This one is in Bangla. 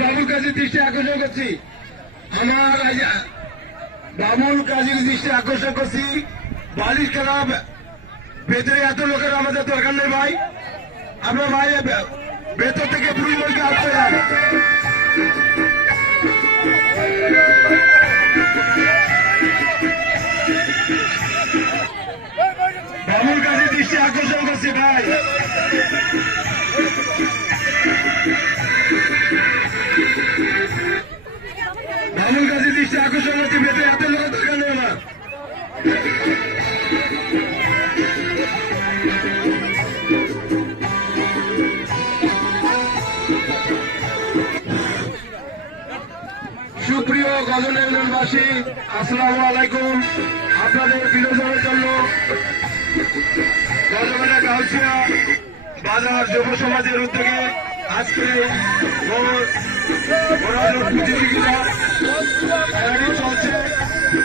বাবুল কাজীর দৃষ্টি আকর্ষণ করছি। বাবুল কাজীর দৃষ্টি আকর্ষণ করছি। বালিশ খেলা ভেতরে এত লোকের আমাদের দরকার নেই ভাই। আমরা ভাই ভেতর থেকে পুরীকে আসতে বাবুল কাজীর দৃষ্টি আকর্ষণ করছি ভাই। বাবুল কাজীর দৃষ্টি আকর্ষণ করছি। ভেতরে এত লোকের দরকার নেই না। সুপ্রিয় গজল ইউনিয়নবাসী, আসসালামু আলাইকুম। আপনাদের বিনোদনের জন্য গজবেলা গাউছিয়া বাজার যুব সমাজের উদ্যোগে আজকে প্রতিযোগিতা